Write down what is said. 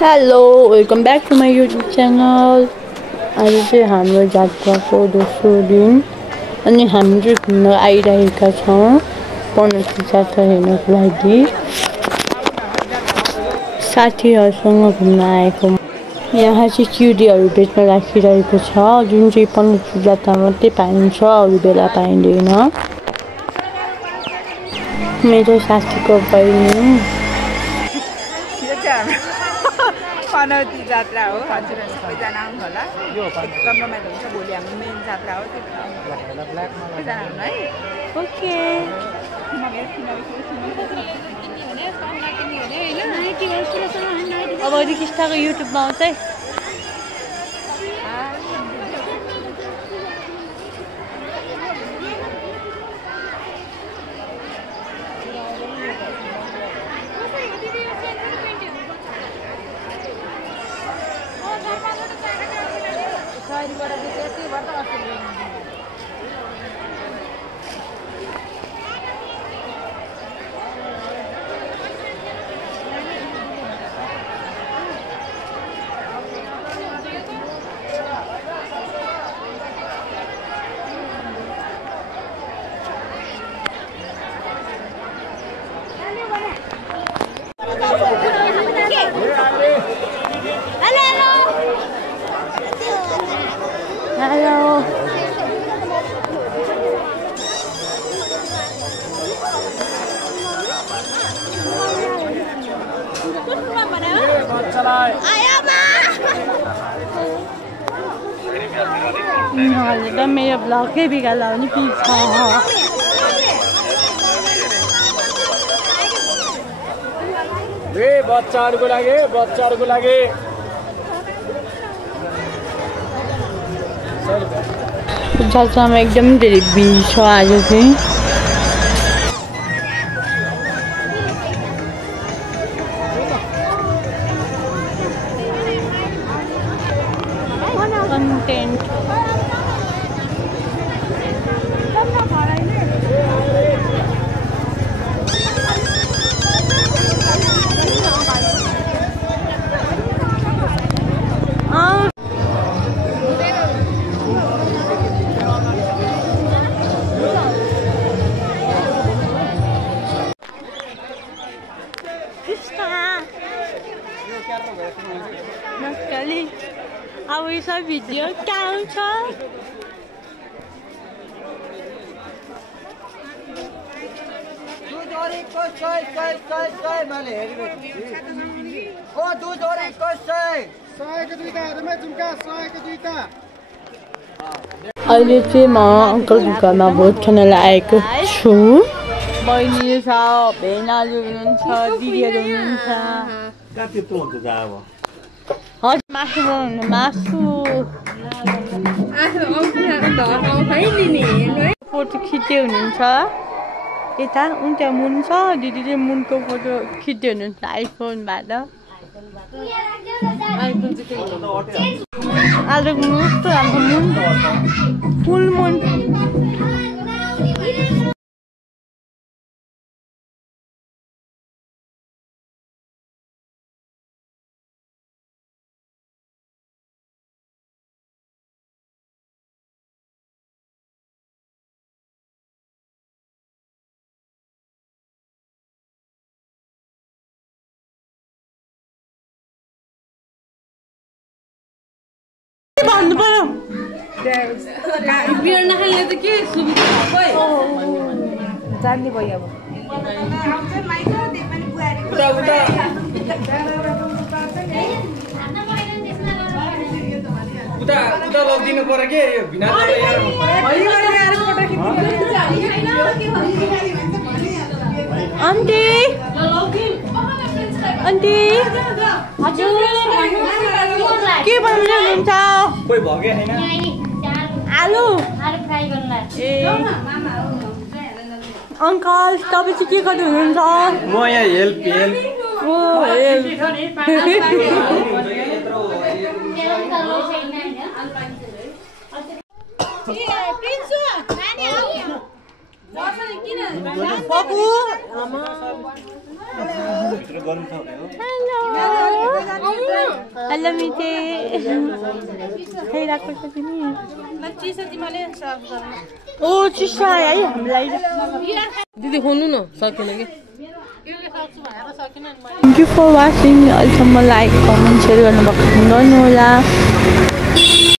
Hello welcome back to my YouTube channel. आज चाहिँ हाम्रो जात्राको दोस्रो दिन अनि हामी चाहिँ घुम्न आइरहेका छौँ पनौती जात्रा हेर्नको लागि। साथीहरूसँग घुम्न आएको। यहाँ चाहिँ चिउरीहरू बेच्न राखिरहेको छ जुन चाहिँ पनौती जात्रा मात्रै पाइन्छ, अरू बेला पाइँदैन। मेरो साथीको बहिनी पनौती जात्रा हो। हजुरहरू सबैजना आउनु होला, एकदम रमाइलो हुन्छ। भोलि हाम्रो मेन जात्रा हो, सबैजना आउनु है। ओके अब रिकिस्टाको युट्युबमा आउँछ है। मेरो ब्लगै बिगार्ला पनि पिछ बच्चाहरूको लागि जात्रामा एकदम धेरै भिड छ आज चाहिँ। कन्टेन्ट अब यो सब भिडियो कहाँ आउँछ? अहिले चाहिँ म अङ्कलको घरमा भोट खानलाई आएको छु। बहिनी छ, भेनाजु हुनुहुन्छ, दिदीहरू हुनुहुन्छ। हजुर मासु बनाउनु, मासु फोटो खिच्दै हुनुहुन्छ। यता उन्टा मुन छ, दिदी चाहिँ मुनको फोटो खिच्दै हुनुहुन्छ आइफोनबाट। आजको मुन त हाम्रो मुन फुल मुन। भन्नु पर्यो बियर नखाने त के सुविधा जान्ने भयो। अब उता लगिदिनु पर्यो के आन्टी आन्टी हजुर के बनाउनु हुन्छ? कोही भगे हैन आलु ए अङ्कल तपाईँ चाहिँ के गर्नु हुनुहुन्छ? म यहाँ हेल्प ओ भित्र गर्नु छ। हेलो मिते खाइरहेको छ तिमी ओ चिसो आयो है हामीलाई दिदी खोल्नु न सकेन कि Thank you for watching. Also, like, comment, share, and subscribe.